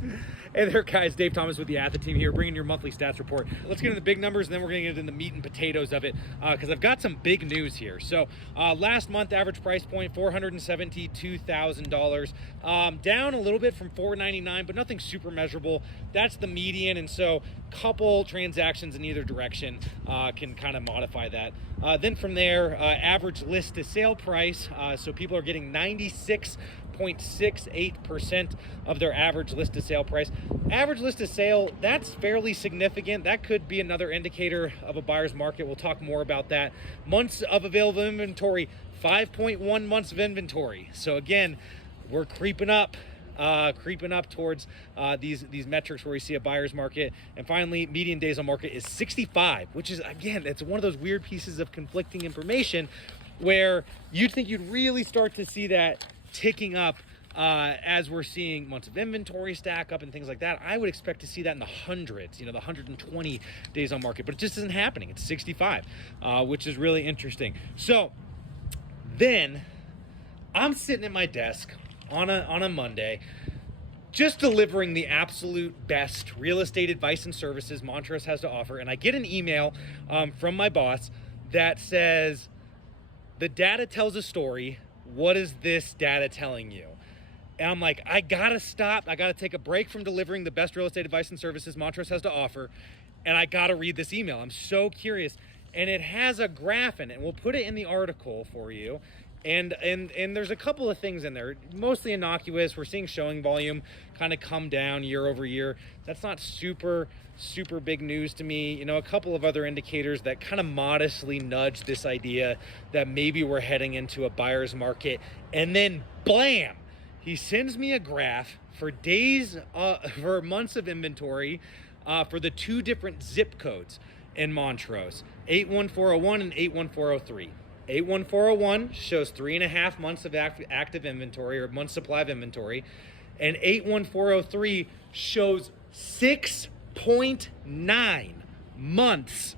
Hey there, guys. Dave Thomas with the Atha team here, bringing your monthly stats report. Let's get into the big numbers, and then we're going to get into the meat and potatoes of it, because I've got some big news here. So last month, average price point, $472,000. Down a little bit from $499, but nothing super measurable. That's the median, and so couple transactions in either direction can kind of modify that. Then from there, average list to sale price. So people are getting 96.68% of their average list to sale price. Average list to sale, that's fairly significant. That could be another indicator of a buyer's market. We'll talk more about that. Months of available inventory, 5.1 months of inventory. So again, we're creeping up towards these metrics where we see a buyer's market. And finally, median days on market is 65, which is, again, it's one of those weird pieces of conflicting information where you'd think you'd really start to see that ticking up as we're seeing months of inventory stack up and things like that. I would expect to see that in the hundreds, the 120 days on market, but it just isn't happening. It's 65, which is really interesting. So then I'm sitting at my desk on a Monday, just delivering the absolute best real estate advice and services Montrose has to offer. And I get an email from my boss that says, the data tells a story. What is this data telling you? And I'm like, I gotta stop. I gotta take a break from delivering the best real estate advice and services Montrose has to offer. And I gotta read this email. I'm so curious. And it has a graph in it. And we'll put it in the article for you. And there's a couple of things in there, mostly innocuous. We're seeing showing volume kind of come down year over year. That's not super big news to me. A couple of other indicators that kind of modestly nudge this idea that maybe we're heading into a buyer's market. And then blam, he sends me a graph for days, for months of inventory for the two different zip codes in Montrose, 81401 and 81403. 81401 shows 3.5 months of active inventory, or months supply of inventory, and 81403 shows 6.9 months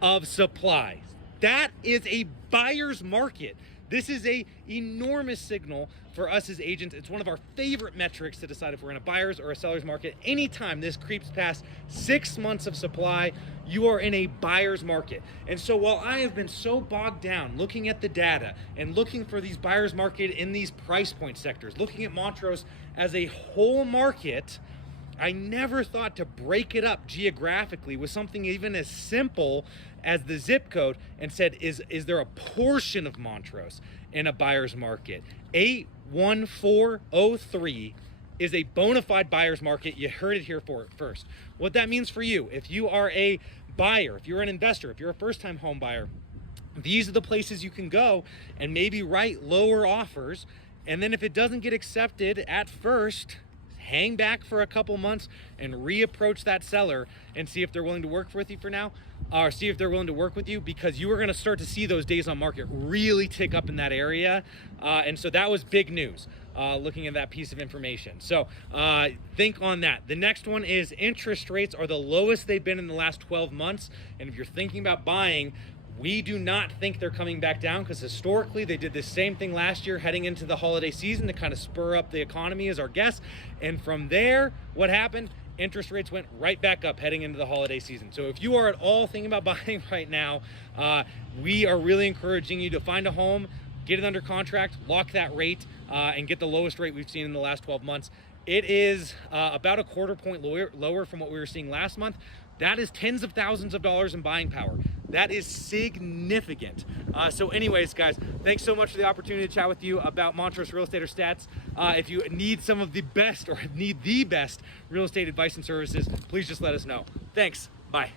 of supply. That is a buyer's market. This is a enormous signal for us as agents. It's one of our favorite metrics to decide if we're in a buyer's or a seller's market. Anytime this creeps past 6 months of supply, you are in a buyer's market. And so while I have been so bogged down looking at the data and looking for these buyer's market in these price point sectors, looking at Montrose as a whole market, I never thought to break it up geographically with something even as simple as the zip code and said, is there a portion of Montrose in a buyer's market? 81403 is a bona fide buyer's market. You heard it here first. What that means for you, if you are a buyer, if you're an investor, if you're a first-time home buyer, these are the places you can go and maybe write lower offers. And then if it doesn't get accepted at first, hang back for a couple months and reapproach that seller and see if they're willing to work with you for now, or see if they're willing to work with you, because you are going to start to see those days on market really tick up in that area. And so that was big news, looking at that piece of information. So think on that. The next one is interest rates are the lowest they've been in the last 12 months. And if you're thinking about buying, we do not think they're coming back down, because historically they did the same thing last year heading into the holiday season to kind of spur up the economy, as our guess. And from there, what happened? Interest rates went right back up heading into the holiday season. So if you are at all thinking about buying right now, we are really encouraging you to find a home, get it under contract, lock that rate, and get the lowest rate we've seen in the last 12 months. It is about a quarter point lower from what we were seeing last month. That is tens of thousands of dollars in buying power. That is significant. So anyways, guys, thanks so much for the opportunity to chat with you about Montrose Real Estate or Stats. If you need some of the best, or need the best real estate advice and services, please just let us know. Thanks. Bye.